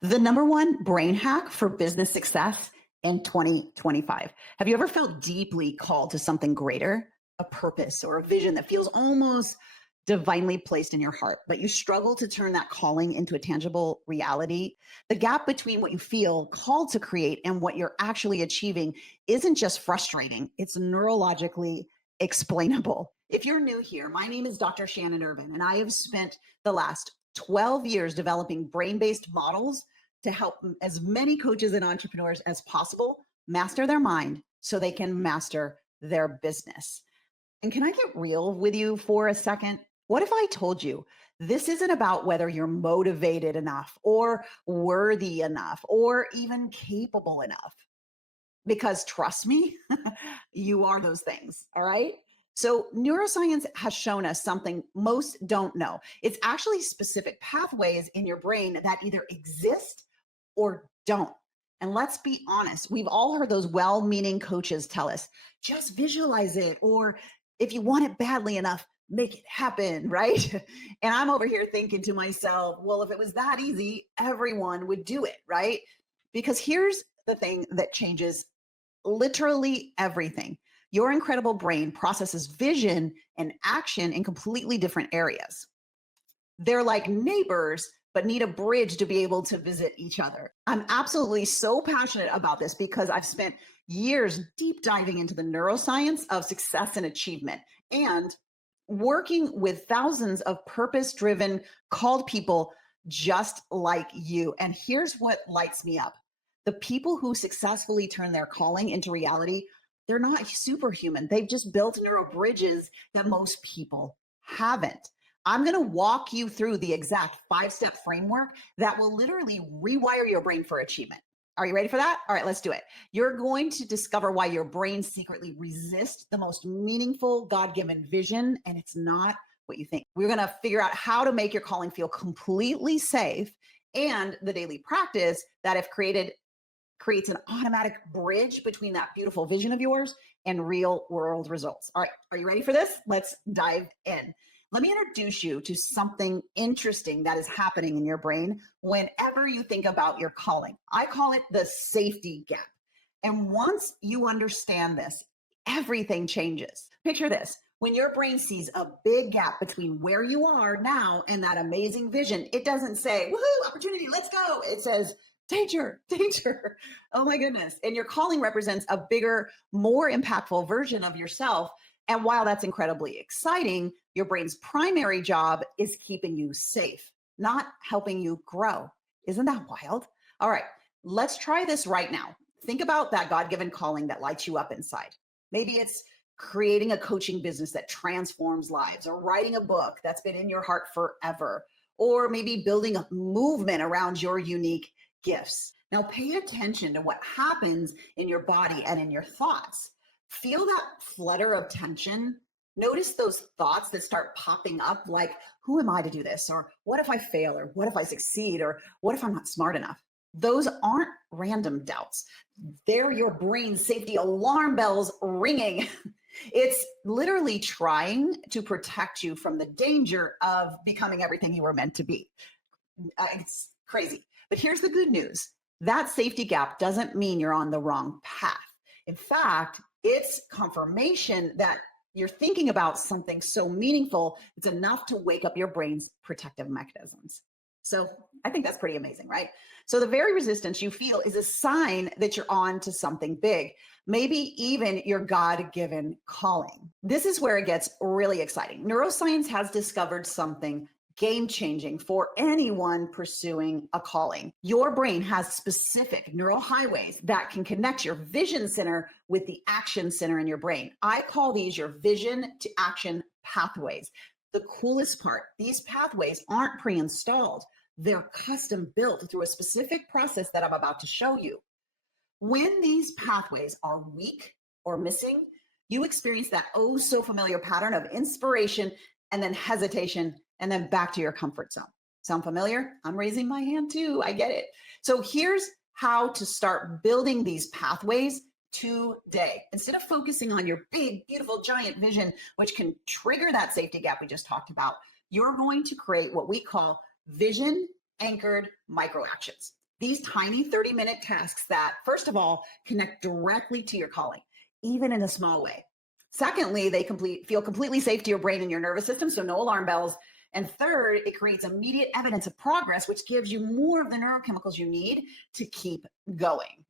The number one brain hack for business success in 2025. Have you ever felt deeply called to something greater, a purpose or a vision that feels almost divinely placed in your heart, but you struggle to turn that calling into a tangible reality? The gap between what you feel called to create and what you're actually achieving isn't just frustrating, it's neurologically explainable. If you're new here, my name is Dr. Shannon Irvin, and I have spent the last 12 years developing brain based models to help as many coaches and entrepreneurs as possible master their mind so they can master their business. And can I get real with you for a second? What if I told you this isn't about whether you're motivated enough or worthy enough or even capable enough? Because trust me, you are those things. All right. So, neuroscience has shown us something most don't know. It's actually specific pathways in your brain that either exist or don't. And let's be honest, we've all heard those well meaning coaches tell us just visualize it, or if you want it badly enough, make it happen, right? And I'm over here thinking to myself, well, if it was that easy, everyone would do it, right? Because here's the thing that changes literally everything. Your incredible brain processes vision and action in completely different areas. They're like neighbors, but need a bridge to be able to visit each other. I'm absolutely so passionate about this because I've spent years deep diving into the neuroscience of success and achievement and working with thousands of purpose driven, called people just like you. And here's what lights me up: the people who successfully turn their calling into reality, they're not superhuman. They've just built neural bridges that most people haven't. I'm going to walk you through the exact 5-step framework that will literally rewire your brain for achievement. Are you ready for that? All right, let's do it. You're going to discover why your brain secretly resists the most meaningful God-given vision, and it's not what you think. We're going to figure out how to make your calling feel completely safe, and the daily practice that, if created, creates an automatic bridge between that beautiful vision of yours and real world results. All right, are you ready for this? Let's dive in. Let me introduce you to something interesting that is happening in your brain whenever you think about your calling. I call it the safety gap. And once you understand this, everything changes. Picture this: when your brain sees a big gap between where you are now and that amazing vision, it doesn't say, woohoo, opportunity, let's go. It says, danger, danger. Oh my goodness. And your calling represents a bigger, more impactful version of yourself. And while that's incredibly exciting, your brain's primary job is keeping you safe, not helping you grow. Isn't that wild? All right, let's try this right now. Think about that God-given calling that lights you up inside. Maybe it's creating a coaching business that transforms lives, or writing a book that's been in your heart forever, or maybe building a movement around your unique gifts. Now, pay attention to what happens in your body and in your thoughts. Feel that flutter of tension. Notice those thoughts that start popping up, like, who am I to do this? Or what if I fail? Or what if I succeed? Or what if I'm not smart enough? Those aren't random doubts. They're your brain's safety alarm bells ringing. It's literally trying to protect you from the danger of becoming everything you were meant to be. It's crazy. But here's the good news: that safety gap doesn't mean you're on the wrong path. In fact, it's confirmation that you're thinking about something so meaningful, it's enough to wake up your brain's protective mechanisms. So I think that's pretty amazing, right? So the very resistance you feel is a sign that you're on to something big, maybe even your God-given calling. This is where it gets really exciting. Neuroscience has discovered something game-changing for anyone pursuing a calling. Your brain has specific neural highways that can connect your vision center with the action center in your brain. I call these your vision to action pathways. The coolest part: these pathways aren't pre-installed. They're custom built through a specific process that I'm about to show you. When these pathways are weak or missing, you experience that oh so familiar pattern of inspiration and then hesitation and then back to your comfort zone. Sound familiar? I'm raising my hand too. I get it. So here's how to start building these pathways today. Instead of focusing on your big, beautiful, giant vision, which can trigger that safety gap we just talked about, you're going to create what we call vision anchored micro actions. These tiny 30-minute tasks that, first of all, connect directly to your calling, even in a small way. Secondly, they feel completely safe to your brain and your nervous system, so no alarm bells. And third, it creates immediate evidence of progress, which gives you more of the neurochemicals you need to keep going.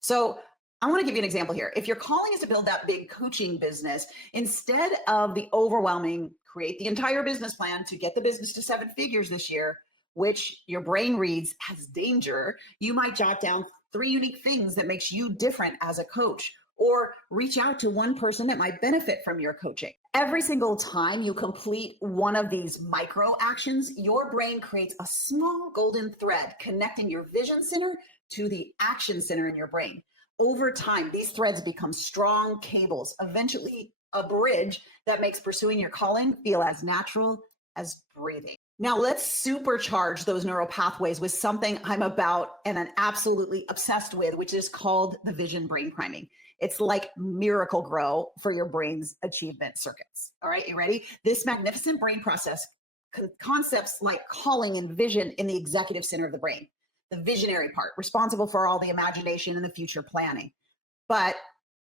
So I want to give you an example here. If your calling is to build that big coaching business, instead of the overwhelming, create the entire business plan to get the business to 7 figures this year, which your brain reads as danger, you might jot down 3 unique things that makes you different as a coach, or reach out to one person that might benefit from your coaching. Every single time you complete one of these micro actions, your brain creates a small golden thread connecting your vision center to the action center in your brain. Over time, these threads become strong cables, eventually a bridge that makes pursuing your calling feel as natural as breathing. Now let's supercharge those neural pathways with something I'm about and I'm absolutely obsessed with, which is called the vision brain priming. It's like Miracle Grow for your brain's achievement circuits. All right, you ready? This magnificent brain process, concepts like calling and vision in the executive center of the brain, the visionary part, responsible for all the imagination and the future planning. But,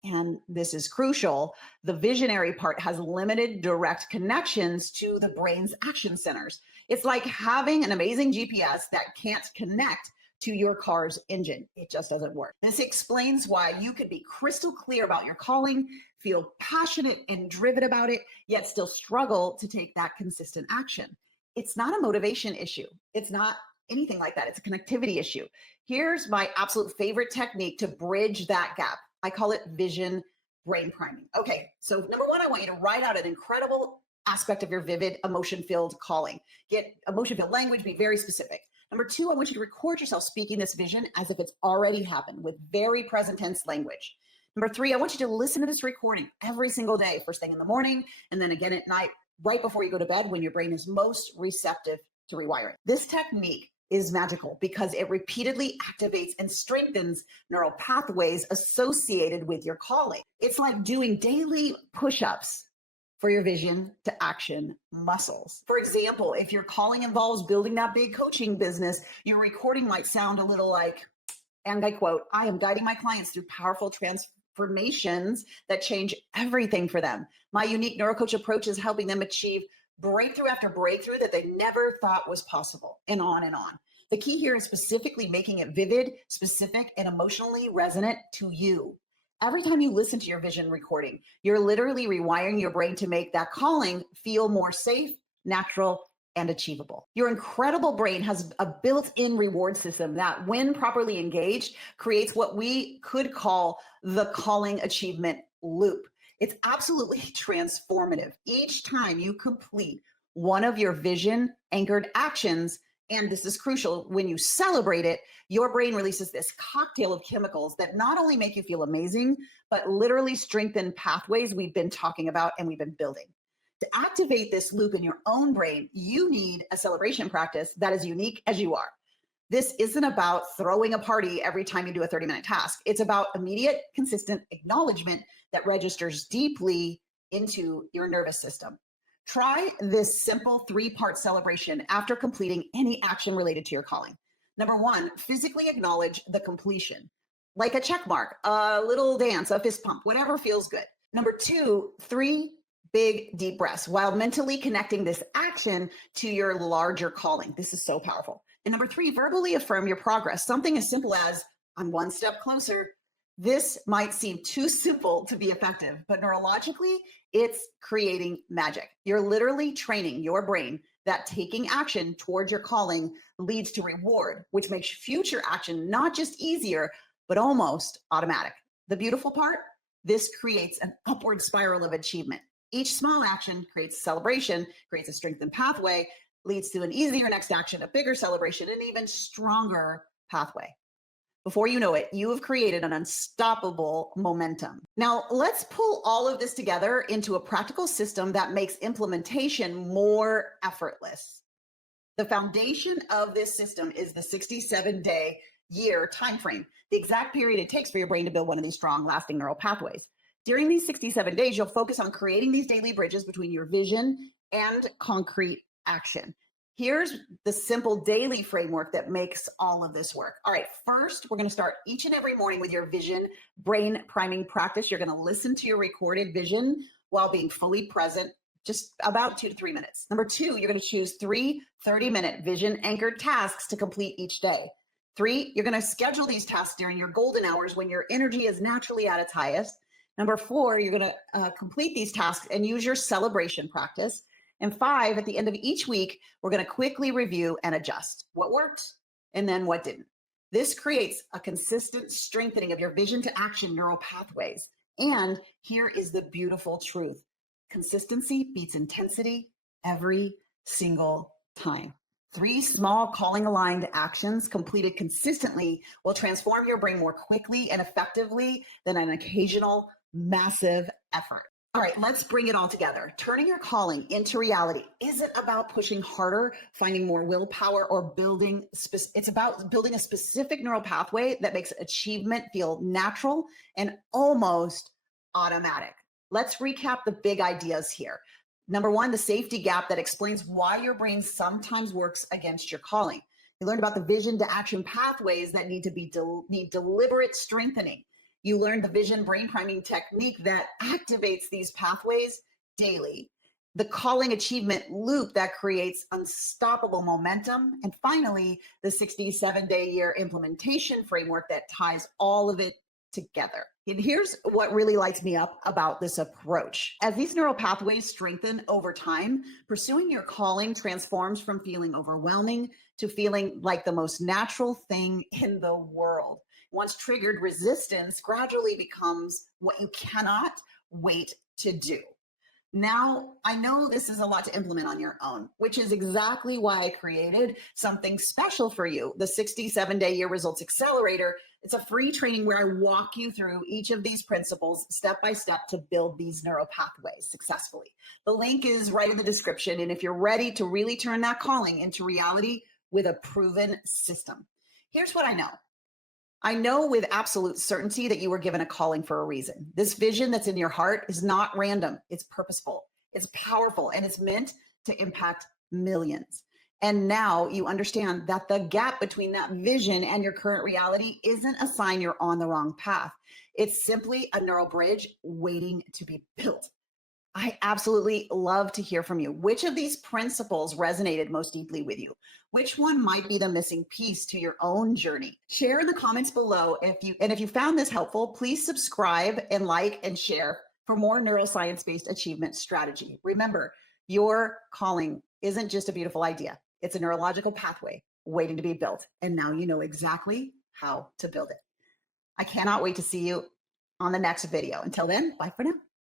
and this is crucial, the visionary part has limited direct connections to the brain's action centers. It's like having an amazing GPS that can't connect to your car's engine. It just doesn't work. This explains why you could be crystal clear about your calling, feel passionate and driven about it, yet still struggle to take that consistent action. It's not a motivation issue. It's not anything like that. It's a connectivity issue. Here's my absolute favorite technique to bridge that gap. I call it vision brain priming. Okay, so number one, I want you to write out an incredible aspect of your vivid emotion-filled calling. Get emotion-filled language, be very specific. Number two, I want you to record yourself speaking this vision as if it's already happened with very present tense language. Number three, I want you to listen to this recording every single day, first thing in the morning, and then again at night, right before you go to bed when your brain is most receptive to rewiring. This technique is magical because it repeatedly activates and strengthens neural pathways associated with your calling. It's like doing daily push-ups for your vision to action muscles. For example, if your calling involves building that big coaching business, your recording might sound a little like, and I quote, "I am guiding my clients through powerful transformations that change everything for them. My unique neurocoach approach is helping them achieve breakthrough after breakthrough that they never thought was possible," and on and on. The key here is specifically making it vivid, specific, and emotionally resonant to you. Every time you listen to your vision recording, you're literally rewiring your brain to make that calling feel more safe, natural, and achievable. Your incredible brain has a built-in reward system that, when properly engaged, creates what we could call the calling achievement loop. It's absolutely transformative. Each time you complete one of your vision anchored actions, and this is crucial, when you celebrate it, your brain releases this cocktail of chemicals that not only make you feel amazing, but literally strengthen pathways we've been talking about and we've been building. To activate this loop in your own brain, you need a celebration practice that is unique as you are. This isn't about throwing a party every time you do a 30-minute task. It's about immediate, consistent acknowledgement that registers deeply into your nervous system. Try this simple 3-part celebration after completing any action related to your calling. Number one, physically acknowledge the completion, like a check mark, a little dance, a fist pump, whatever feels good. Number two, 3 big deep breaths while mentally connecting this action to your larger calling. This is so powerful. And number 3, verbally affirm your progress. Something as simple as, "I'm one step closer." This might seem too simple to be effective, but neurologically, it's creating magic. You're literally training your brain that taking action towards your calling leads to reward, which makes future action not just easier, but almost automatic. The beautiful part, this creates an upward spiral of achievement. Each small action creates celebration, creates a strengthened pathway, leads to an easier next action, a bigger celebration, an even stronger pathway. Before you know it, you have created an unstoppable momentum. Now, let's pull all of this together into a practical system that makes implementation more effortless. The foundation of this system is the 67-day year timeframe, the exact period it takes for your brain to build one of these strong, lasting neural pathways. During these 67 days, you'll focus on creating these daily bridges between your vision and concrete action. Here's the simple daily framework that makes all of this work. All right, first, we're going to start each and every morning with your vision brain priming practice. You're going to listen to your recorded vision while being fully present, just about 2 to 3 minutes. Number two, you're going to choose 30-minute vision anchored tasks to complete each day. 3, you're going to schedule these tasks during your golden hours when your energy is naturally at its highest. Number 4, you're going to complete these tasks and use your celebration practice. And 5, at the end of each week, we're going to quickly review and adjust what worked and then what didn't. This creates a consistent strengthening of your vision to action neural pathways. And here is the beautiful truth. Consistency beats intensity every single time. 3 small calling aligned actions completed consistently will transform your brain more quickly and effectively than an occasional massive effort. All right, let's bring it all together. Turning your calling into reality isn't about pushing harder, finding more willpower, or it's about building a specific neural pathway that makes achievement feel natural and almost automatic. Let's recap the big ideas here. Number 1, the safety gap that explains why your brain sometimes works against your calling. You learned about the vision to action pathways that need deliberate strengthening. You learned the vision brain priming technique that activates these pathways daily. The calling achievement loop that creates unstoppable momentum. And finally, the 67-day-year implementation framework that ties all of it together. And here's what really lights me up about this approach. As these neural pathways strengthen over time, pursuing your calling transforms from feeling overwhelming to feeling like the most natural thing in the world. Once triggered, resistance gradually becomes what you cannot wait to do. Now, I know this is a lot to implement on your own, which is exactly why I created something special for you, the 67-day-year results accelerator. It's a free training where I walk you through each of these principles step by step to build these neural pathways successfully. The link is right in the description. And if you're ready to really turn that calling into reality with a proven system, here's what I know. I know with absolute certainty that you were given a calling for a reason. This vision that's in your heart is not random. It's purposeful, it's powerful, and it's meant to impact millions. And now you understand that the gap between that vision and your current reality isn't a sign you're on the wrong path. It's simply a neural bridge waiting to be built. I absolutely love to hear from you. Which of these principles resonated most deeply with you? Which one might be the missing piece to your own journey? Share in the comments below. If you found this helpful, please subscribe and like and share for more neuroscience-based achievement strategy. Remember, your calling isn't just a beautiful idea. It's a neurological pathway waiting to be built. And now you know exactly how to build it. I cannot wait to see you on the next video. Until then, bye for now.